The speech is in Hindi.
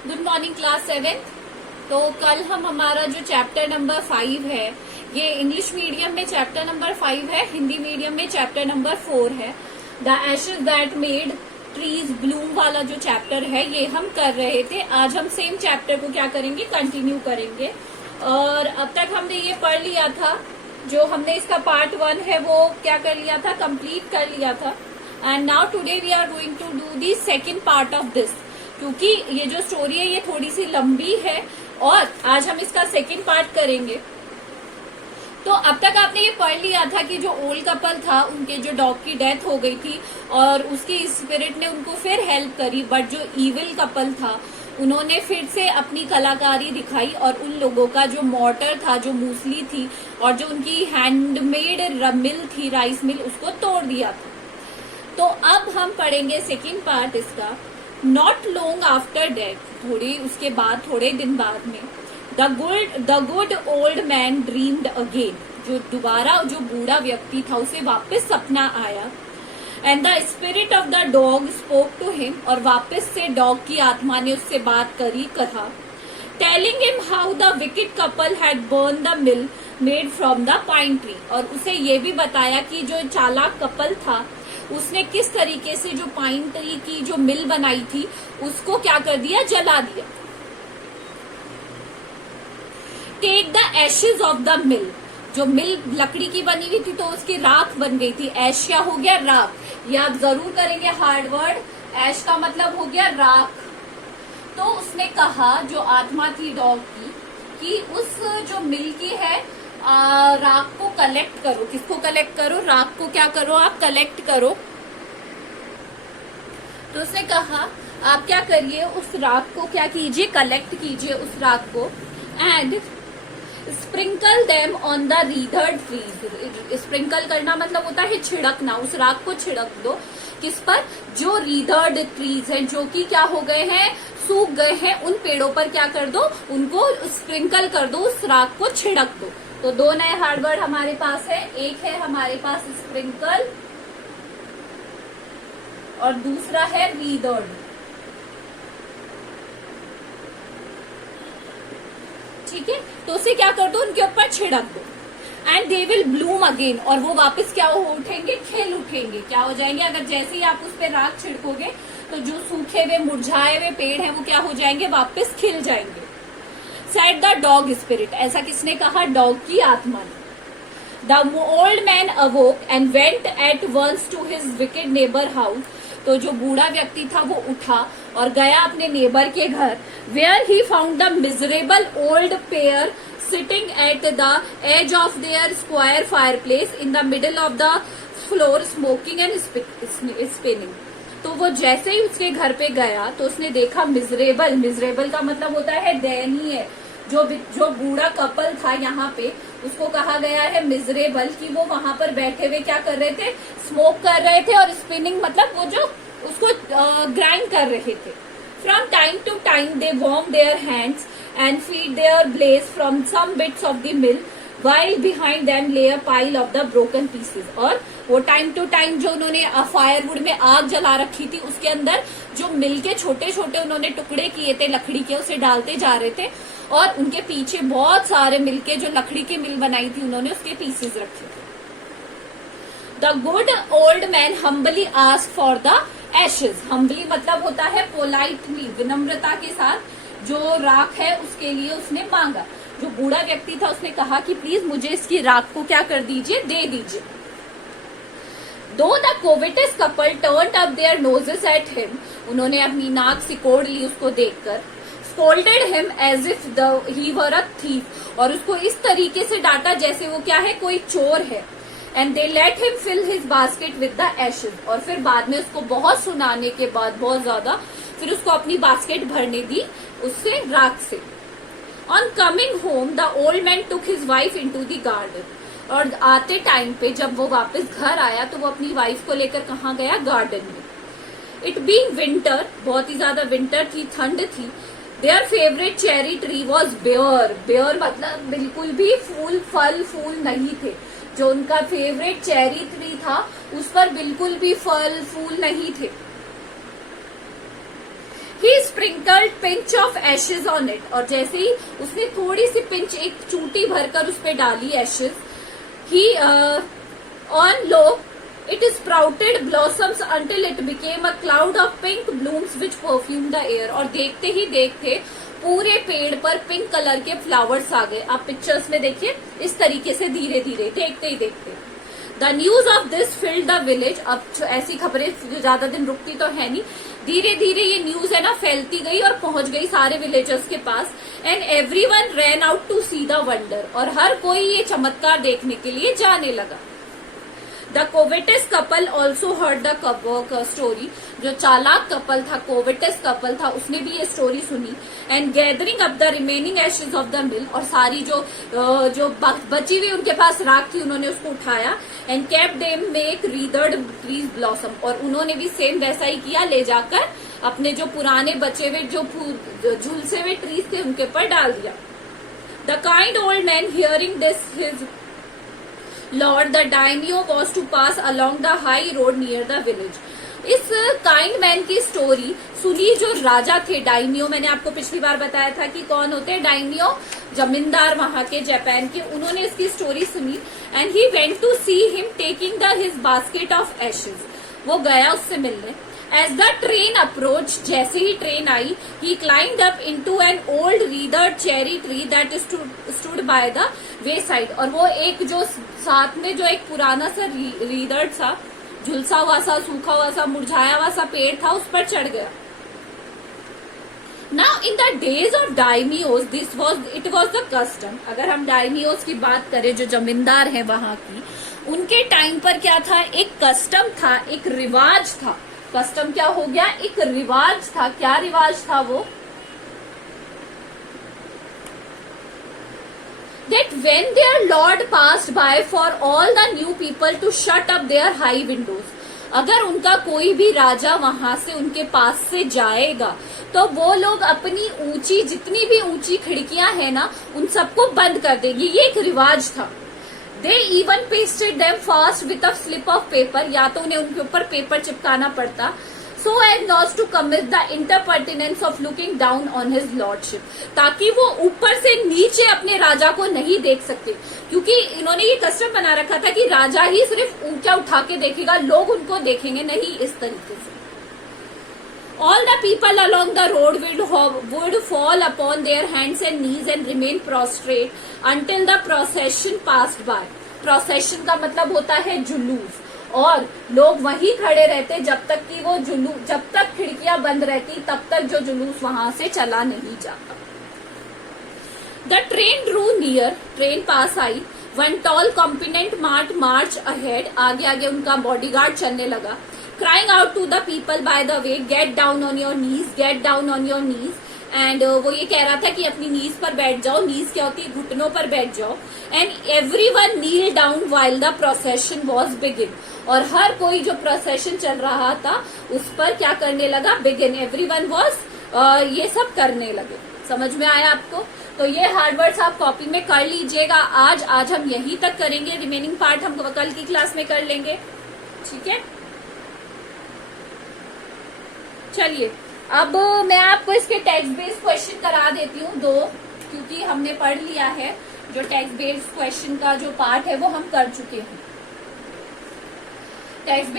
Good morning class 7। तो कल हम हमारा जो चैप्टर नंबर 5 है, ये इंग्लिश मीडियम में चैप्टर नंबर 5 है, हिंदी मीडियम में चैप्टर नंबर 4 है। The Ashes that made trees Bloom वाला जो चैप्टर है ये हम कर रहे थे। आज हम सेम चैप्टर को क्या करेंगे, कंटिन्यू करेंगे। और अब तक हमने ये पढ़ लिया था, जो हमने इसका पार्ट 1 है वो क्या कर लिया था, कंप्लीट कर लिया था। And now today we are going to do the second part of this, क्योंकि ये जो स्टोरी है ये थोड़ी सी लंबी है और आज हम इसका सेकेंड पार्ट करेंगे। तो अब तक आपने ये पढ़ लिया था कि जो ओल्ड कपल था उनके जो डॉग की डेथ हो गई थी और उसकी स्पिरिट ने उनको फिर हेल्प करी, बट जो इविल कपल था उन्होंने फिर से अपनी कलाकारी दिखाई और उन लोगों का जो मॉर्टर था, जो मूसली थी और जो उनकी हैंडमेड मिल थी, राइस मिल, उसको तोड़ दिया था। तो अब हम पढ़ेंगे सेकेंड पार्ट इसका। नॉट लॉन्ग आफ्टर डेथ, उसके बाद थोड़े दिन बाद में, the good old man dreamed again, जो दोबारा जो बूढ़ा व्यक्ति था उसे वापस सपना आया। And the spirit of the dog spoke to him, और वापस से डॉग की आत्मा ने उससे बात कहा, telling him how the wicked couple had burn the mill made from the pine tree, और उसे ये भी बताया कि जो चालाक कपल था उसने किस तरीके से जो पाइन ट्री की जो मिल बनाई थी उसको क्या कर दिया, जला दिया। Take the ashes of the mill, जो मिल लकड़ी की बनी हुई थी तो उसकी राख बन गई थी। एशिया हो गया राख, ये आप जरूर करेंगे हार्ड वर्ड। ऐश का मतलब हो गया राख। तो उसने कहा, जो आत्मा थी डॉग की, कि उस जो मिल की है राख को कलेक्ट करो। किसको कलेक्ट करो, राख को क्या करो, आप कलेक्ट करो। तो उसने कहा आप क्या करिए, उस राख को क्या कीजिए, कलेक्ट कीजिए उस राख को, and sprinkle them on the withered trees. Sprinkle करना मतलब होता है छिड़कना, उस राख को छिड़क दो। किस पर, जो रीदर्ड ट्रीज हैं, जो कि क्या हो गए हैं, सूख गए हैं, उन पेड़ों पर क्या कर दो, उनको स्प्रिंकल कर दो, उस राख को छिड़क दो। तो दो नए हार्ड वर्ड हमारे पास है, एक है हमारे पास स्प्रिंकल और दूसरा है रीदर्ड। ठीक है, तो उसे क्या कर दो, उनके ऊपर छिड़क दो। And they will Bloom again, और वो वापस क्या हो उठेंगे, खिल उठेंगे। क्या हो जाएंगे, अगर जैसे ही आप उस पर राख छिड़कोगे तो जो सूखे हुए मुरझाए हुए पेड़ हैं वो क्या हो जाएंगे, वापस खिल जाएंगे। सेड द डॉग स्पिरिट, ऐसा किसने कहा, डॉग की आत्मा ने। The old man awoke and went at once to his wicked neighbour house, तो जो बूढ़ा व्यक्ति था वो उठा और गया अपने नेबर के घर। Where he found the miserable old pair sitting at the edge of their square fireplace in the middle of the floor smoking and spinning. तो वो जैसे ही उसके घर पे गया तो उसने देखा मिजरेबल, मिजरेबल का मतलब होता है दयनीय। जो बूढ़ा कपल था यहाँ पे उसको कहा गया है मिजरेबल, कि वो वहां पर बैठे हुए क्या कर रहे थे, स्मोक कर रहे थे, और स्पिनिंग मतलब वो जो उसको ग्राइंड कर रहे थे। From time to time they warm their hands and feed their blaze from some bits of the mill while behind them lay a pile of the broken pieces, और वो टाइम टू टाइम जो उन्होंने फायरवुड में आग जला रखी थी उसके अंदर जो मिल के छोटे छोटे उन्होंने टुकड़े किए थे लकड़ी के, उसे डालते जा रहे थे, और उनके पीछे बहुत सारे मिल के जो लकड़ी की मिल बनाई थी उन्होंने उसके पीसेस रखे थे। The good old man humbly ask for the ashes, humbly मतलब होता है पोलाइटली, विनम्रता के साथ जो राख है उसके लिए उसने मांगा। जो बूढ़ा व्यक्ति था उसने कहा कि प्लीज मुझे इसकी राख को क्या कर दीजिए, दे दीजिए। दो the covetous couple turned up their noses at him, उन्होंने अपनी नाक सिकोड़ ली उसको देखकर। Scolded him as if he were a thief, और उसको इस तरीके से डांटा जैसे वो क्या है, कोई चोर है। And they let him fill his basket with the ashes, और फिर बाद में उसको बहुत सुनाने के बाद, बहुत ज्यादा, फिर उसको अपनी बास्केट भरने दी उससे, राख से। On coming home, the old man took his wife into the garden. और आते टाइम पे जब वो वापस घर आया तो वो अपनी वाइफ को लेकर कहाँ गया, गार्डन में। It being winter, बहुत ही ज्यादा विंटर थी, ठंड थी। Their favorite cherry tree was bare. Bare मतलब बिल्कुल भी फूल नहीं थे। जो उनका फेवरेट चेरी ट्री था उस पर बिल्कुल भी फल फूल नहीं थे। He sprinkled pinch of Ashes on it, और जैसे ही उसने थोड़ी सी पिंच, एक चूटी भरकर उस पे डाली Ashes, he on low it sprouted blossoms until it became a cloud of pink blooms which perfumed the air। और देखते ही देखते पूरे पेड़ पर पिंक कलर के फ्लावर्स आ गए। आप पिक्चर्स में देखिए, इस तरीके से धीरे धीरे देखते ही देखते। The news of this filled the village. अब ऐसी खबरें जो ज्यादा दिन रुकती तो है नहीं, धीरे धीरे ये न्यूज है ना फैलती गई और पहुंच गई सारे विलेजर्स के पास। And everyone ran out to see the wonder, और हर कोई ये चमत्कार देखने के लिए जाने लगा। The covetous couple also heard the story. जो चालाक कपल था, कोवेटस कपल था, उसने भी ये स्टोरी सुनी। And gathering up the remaining Ashes of the मिल, और सारी जो बची हुई उनके पास राख थी उन्होंने उसको उठाया। And kept them make withered trees blossom, और उन्होंने भी सेम वैसा ही किया, ले जाकर अपने जो पुराने बचे हुए जो झुलसे हुए ट्रीज थे उनके ऊपर डाल दिया। The kind old man hearing this his Lord, the daimyo was to pass along the high road near the village। इस काइंड मैन की स्टोरी सुनी जो राजा थे, डाइमियो, मैंने आपको पिछली बार बताया था कि कौन होते हैं डाइमियो, जमींदार वहां के जापान के। उन्होंने इसकी स्टोरी सुनी। And he went to see him taking his basket of ashes. वो गया उससे मिलने। एज द ट्रेन अप्रोच, जैसे ही ट्रेन आई, he climbed up into an old withered cherry tree that stood by the way side. और वो एक जो साथ में जो एक पुराना सा रीदर्ड सा, झुलसा हुआ सा, सूखा हुआ सा, मुरझाया हुआ सा पेड़ था, उस पर चढ़ गया। Now in the days of daimyos it was the custom. अगर हम डायमियोस की बात करें, जो जमींदार है वहां की, उनके टाइम पर क्या था, एक कस्टम था, एक रिवाज था। कस्टम क्या हो गया, एक रिवाज था। क्या रिवाज था वो, that when their lord passed by, for all the new people to shut up their high windows। अगर उनका कोई भी राजा वहां से उनके पास से जाएगा तो वो लोग अपनी ऊंची, जितनी भी ऊंची खिड़कियां है ना, उन सबको बंद कर देंगे। ये एक रिवाज था। They even pasted them fast with a slip of paper, या तो उन्हें उनके ऊपर पेपर चिपकाना पड़ता, so as not to commit the impertinence of looking down on his lordship, ताकि वो ऊपर से नीचे अपने राजा को नहीं देख सकते, क्योंकि इन्होंने ये कस्टम बना रखा था कि राजा ही सिर्फ ऊंचा उठा के देखेगा, लोग उनको देखेंगे नहीं इस तरीके से। All the people along the road would fall upon their hands and knees and remain prostrate until the procession passed by। Procession का मतलब होता है जुलूस, और लोग वहीं खड़े रहते जब तक कि वो जुलूस, जब तक खिड़कियां बंद रहती तब तक जो जुलूस वहां से चला नहीं जाता। The train drew near, train pass I. One tall competent march ahead, आगे आगे उनका बॉडीगार्ड चलने लगा। Crying out to the people by the way, get down on your knees, get down on your knees। And वो ये कह रहा था कि अपनी नीज पर बैठ जाओ। नीज क्या होती है, घुटनों पर बैठ जाओ। And everyone kneel down while the procession was begin, और हर कोई जो प्रोसेशन चल रहा था उस पर क्या करने लगा, बिगिन। एवरीवन वाज ये सब करने लगे। समझ में आया आपको? तो ये हार्ड वर्ड्स आप कॉपी में कर लीजिएगा। आज हम यहीं तक करेंगे, रिमेनिंग पार्ट हम कल की क्लास में कर लेंगे। ठीक है, चलिए अब मैं आपको इसके टेक्स्ट बेस्ड क्वेश्चन करा देती हूँ 2, क्योंकि हमने पढ़ लिया है जो टेक्स्ट बेस्ड क्वेश्चन का जो पार्ट है वो हम कर चुके हैं। टेक्स्ट